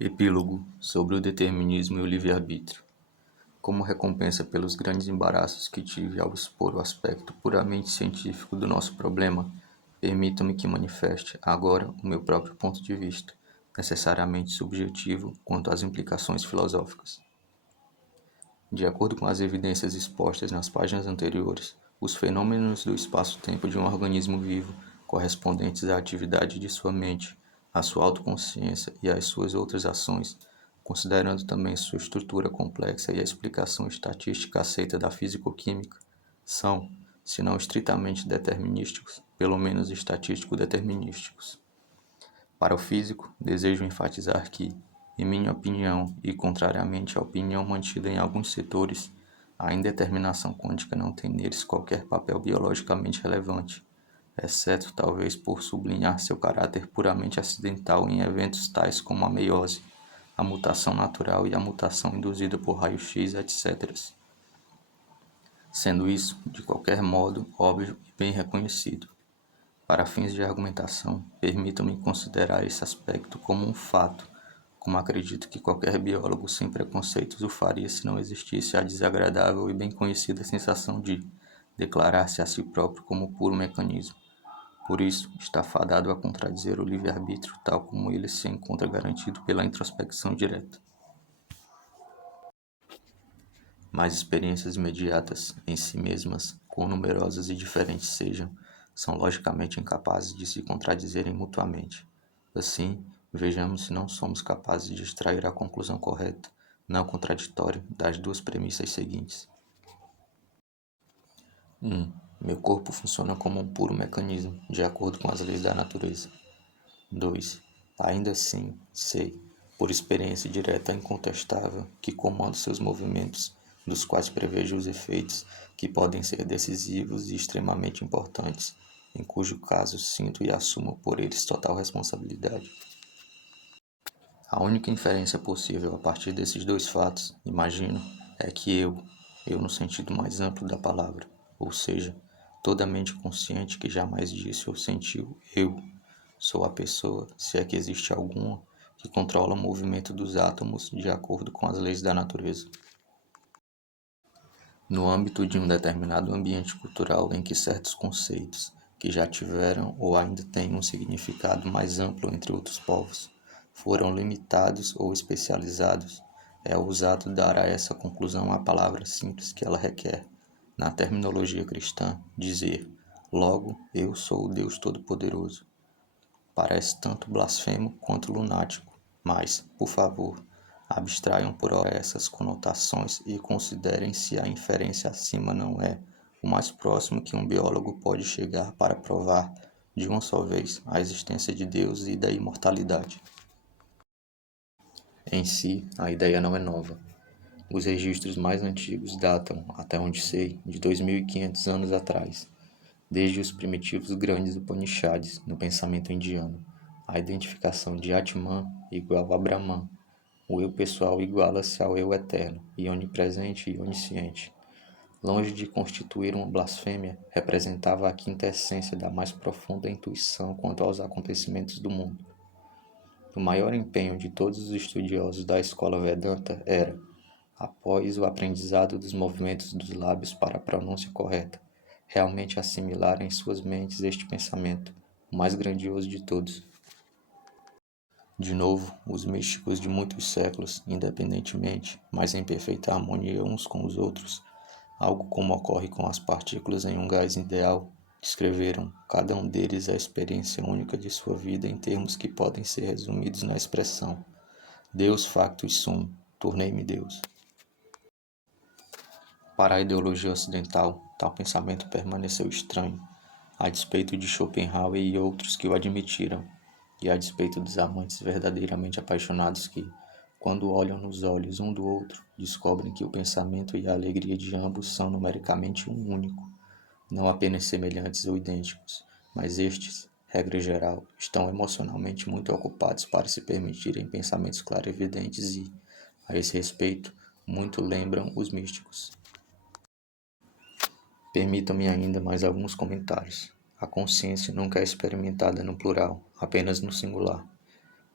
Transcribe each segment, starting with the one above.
Epílogo sobre o determinismo e o livre-arbítrio. Como recompensa pelos grandes embaraços que tive ao expor o aspecto puramente científico do nosso problema, permita-me que manifeste agora o meu próprio ponto de vista, necessariamente subjetivo quanto às implicações filosóficas. De acordo com as evidências expostas nas páginas anteriores, os fenômenos do espaço-tempo de um organismo vivo, correspondentes à atividade de sua mente, à sua autoconsciência e às suas outras ações, considerando também sua estrutura complexa e a explicação estatística aceita da físico-química, são, se não estritamente determinísticos, pelo menos estatístico-determinísticos. Para o físico, desejo enfatizar que, em minha opinião e contrariamente à opinião mantida em alguns setores, a indeterminação quântica não tem neles qualquer papel biologicamente relevante, exceto talvez por sublinhar seu caráter puramente acidental em eventos tais como a meiose, a mutação natural e a mutação induzida por raio-x, etc. Sendo isso, de qualquer modo, óbvio e bem reconhecido. Para fins de argumentação, permitam-me considerar esse aspecto como um fato, como acredito que qualquer biólogo sem preconceitos o faria se não existisse a desagradável e bem conhecida sensação de declarar-se a si próprio como puro mecanismo. Por isso, está fadado a contradizer o livre-arbítrio tal como ele se encontra garantido pela introspecção direta. Mas experiências imediatas, em si mesmas, quão numerosas e diferentes sejam, são logicamente incapazes de se contradizerem mutuamente. Assim, vejamos se não somos capazes de extrair a conclusão correta, não contraditória, das duas premissas seguintes. 1. Meu corpo funciona como um puro mecanismo, de acordo com as leis da natureza. 2. Ainda assim, sei, por experiência direta e incontestável, que comando seus movimentos, dos quais prevejo os efeitos, que podem ser decisivos e extremamente importantes, em cujo caso sinto e assumo por eles total responsabilidade. A única inferência possível a partir desses dois fatos, imagino, é que eu no sentido mais amplo da palavra, ou seja, toda mente consciente que jamais disse ou sentiu eu, sou a pessoa, se é que existe alguma, que controla o movimento dos átomos de acordo com as leis da natureza. No âmbito de um determinado ambiente cultural em que certos conceitos, que já tiveram ou ainda têm um significado mais amplo entre outros povos, foram limitados ou especializados, é ousado dar a essa conclusão a palavra simples que ela requer. Na terminologia cristã, dizer, logo, eu sou o Deus Todo-Poderoso. Parece tanto blasfemo quanto lunático, mas, por favor, abstraiam por hora essas conotações e considerem se a inferência acima não é o mais próximo que um biólogo pode chegar para provar, de uma só vez, a existência de Deus e da imortalidade. Em si, a ideia não é nova. Os registros mais antigos datam, até onde sei, de 2.500 anos atrás, desde os primitivos grandes Upanishads no pensamento indiano. A identificação de Atman igual a Brahman, o eu pessoal iguala-se ao eu eterno, e onipresente e onisciente. Longe de constituir uma blasfêmia, representava a quinta essência da mais profunda intuição quanto aos acontecimentos do mundo. O maior empenho de todos os estudiosos da escola Vedanta era, após o aprendizado dos movimentos dos lábios para a pronúncia correta, realmente assimilar em suas mentes este pensamento, o mais grandioso de todos. De novo, os místicos de muitos séculos, independentemente, mas em perfeita harmonia uns com os outros, algo como ocorre com as partículas em um gás ideal, descreveram, cada um deles, a experiência única de sua vida em termos que podem ser resumidos na expressão Deus factus sum, tornei-me Deus. Para a ideologia ocidental, tal pensamento permaneceu estranho, a despeito de Schopenhauer e outros que o admitiram, e a despeito dos amantes verdadeiramente apaixonados que, quando olham nos olhos um do outro, descobrem que o pensamento e a alegria de ambos são numericamente um único, não apenas semelhantes ou idênticos, mas estes, regra geral, estão emocionalmente muito ocupados para se permitirem pensamentos clarividentes e, a esse respeito, muito lembram os místicos. Permitam-me ainda mais alguns comentários. A consciência nunca é experimentada no plural, apenas no singular.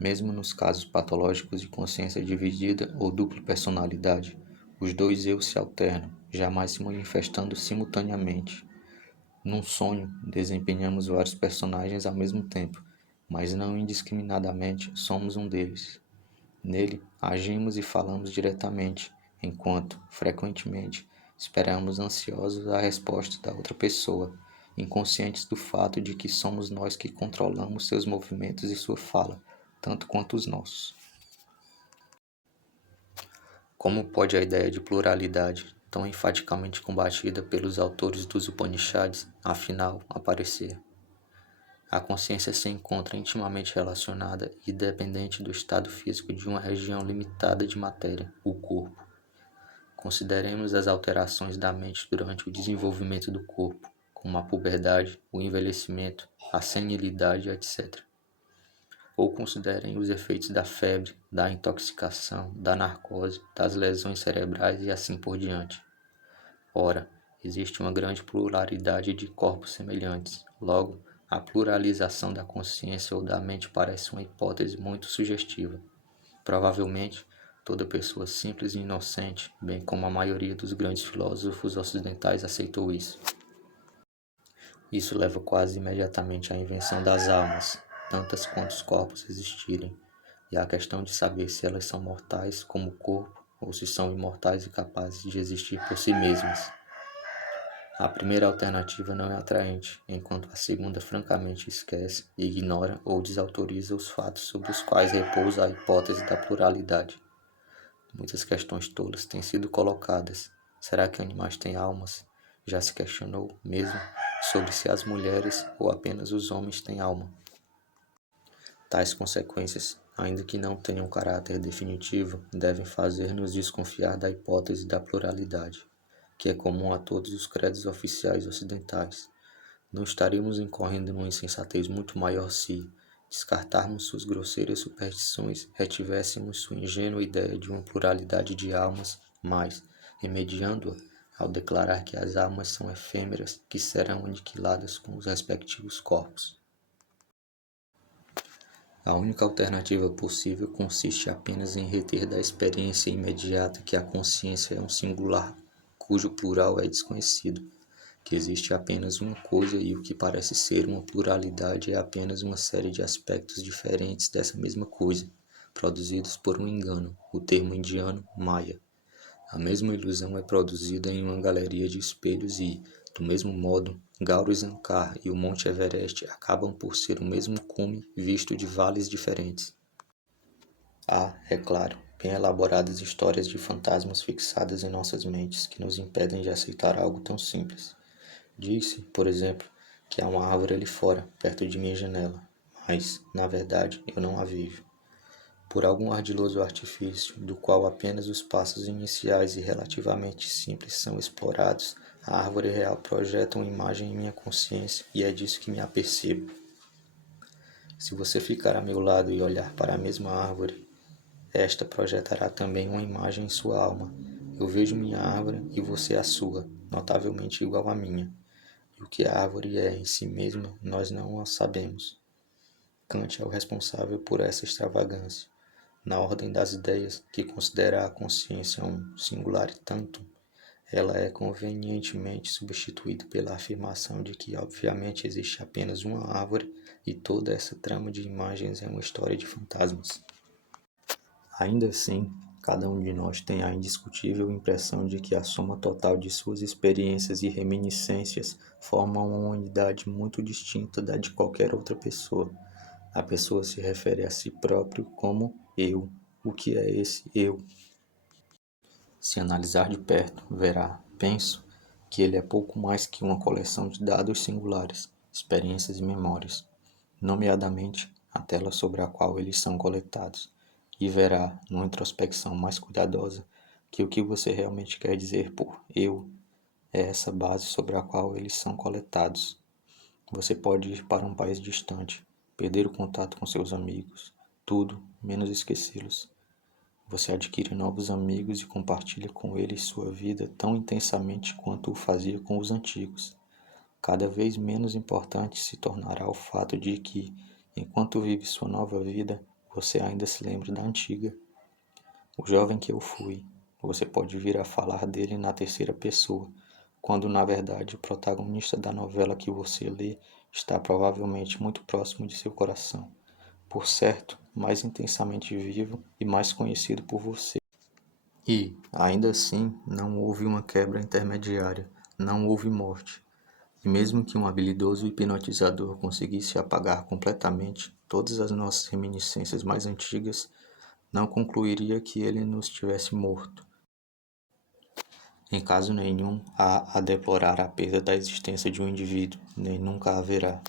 Mesmo nos casos patológicos de consciência dividida ou dupla personalidade, os dois eu se alternam, jamais se manifestando simultaneamente. Num sonho, desempenhamos vários personagens ao mesmo tempo, mas não indiscriminadamente somos um deles. Nele, agimos e falamos diretamente, enquanto, frequentemente, esperamos ansiosos a resposta da outra pessoa, inconscientes do fato de que somos nós que controlamos seus movimentos e sua fala, tanto quanto os nossos. Como pode a ideia de pluralidade, tão enfaticamente combatida pelos autores dos Upanishads, afinal, aparecer? A consciência se encontra intimamente relacionada e dependente do estado físico de uma região limitada de matéria, o corpo. Consideremos as alterações da mente durante o desenvolvimento do corpo, como a puberdade, o envelhecimento, a senilidade, etc. Ou considerem os efeitos da febre, da intoxicação, da narcose, das lesões cerebrais e assim por diante. Ora, existe uma grande pluralidade de corpos semelhantes. Logo, a pluralização da consciência ou da mente parece uma hipótese muito sugestiva. Provavelmente, toda pessoa simples e inocente, bem como a maioria dos grandes filósofos ocidentais, aceitou isso. Isso leva quase imediatamente à invenção das almas, tantas quantos corpos existirem, e à questão de saber se elas são mortais como o corpo ou se são imortais e capazes de existir por si mesmas. A primeira alternativa não é atraente, enquanto a segunda francamente esquece, ignora ou desautoriza os fatos sobre os quais repousa a hipótese da pluralidade. Muitas questões tolas têm sido colocadas. Será que animais têm almas? Já se questionou mesmo sobre se as mulheres ou apenas os homens têm alma. Tais consequências, ainda que não tenham caráter definitivo, devem fazer-nos desconfiar da hipótese da pluralidade, que é comum a todos os credos oficiais ocidentais. Não estaríamos incorrendo numa insensatez muito maior se, descartarmos suas grosseiras superstições, retivéssemos sua ingênua ideia de uma pluralidade de almas, mas, remediando-a, ao declarar que as almas são efêmeras que serão aniquiladas com os respectivos corpos. A única alternativa possível consiste apenas em reter da experiência imediata que a consciência é um singular cujo plural é desconhecido, que existe apenas uma coisa e o que parece ser uma pluralidade é apenas uma série de aspectos diferentes dessa mesma coisa, produzidos por um engano, o termo indiano Maya. A mesma ilusão é produzida em uma galeria de espelhos e, do mesmo modo, Gauri Shankar e o Monte Everest acabam por ser o mesmo cume visto de vales diferentes. Há, é claro, bem elaboradas histórias de fantasmas fixadas em nossas mentes que nos impedem de aceitar algo tão simples. Diz-se, por exemplo, que há uma árvore ali fora, perto de minha janela, mas, na verdade, eu não a vejo. Por algum ardiloso artifício, do qual apenas os passos iniciais e relativamente simples são explorados, a árvore real projeta uma imagem em minha consciência e é disso que me apercebo. Se você ficar a meu lado e olhar para a mesma árvore, esta projetará também uma imagem em sua alma. Eu vejo minha árvore e você a sua, notavelmente igual à minha. E o que a árvore é em si mesma, nós não o sabemos. Kant é o responsável por essa extravagância. Na ordem das ideias, que considera a consciência um singular tantum, ela é convenientemente substituída pela afirmação de que obviamente existe apenas uma árvore e toda essa trama de imagens é uma história de fantasmas. Ainda assim, cada um de nós tem a indiscutível impressão de que a soma total de suas experiências e reminiscências forma uma unidade muito distinta da de qualquer outra pessoa. A pessoa se refere a si próprio como eu. O que é esse eu? Se analisar de perto, verá, penso, que ele é pouco mais que uma coleção de dados singulares, experiências e memórias, nomeadamente a tela sobre a qual eles são coletados, e verá, numa introspecção mais cuidadosa, que o que você realmente quer dizer por eu é essa base sobre a qual eles são coletados. Você pode ir para um país distante, perder o contato com seus amigos, tudo menos esquecê-los. Você adquire novos amigos e compartilha com eles sua vida tão intensamente quanto o fazia com os antigos. Cada vez menos importante se tornará o fato de que, enquanto vive sua nova vida, você ainda se lembra da antiga. O jovem que eu fui. Você pode vir a falar dele na terceira pessoa, quando na verdade o protagonista da novela que você lê está provavelmente muito próximo de seu coração. Por certo, mais intensamente vivo e mais conhecido por você. E, ainda assim, não houve uma quebra intermediária, não houve morte. E mesmo que um habilidoso hipnotizador conseguisse apagar completamente todas as nossas reminiscências mais antigas, não concluiria que ele nos tivesse morto. Em caso nenhum, há a deplorar a perda da existência de um indivíduo, nem nunca haverá.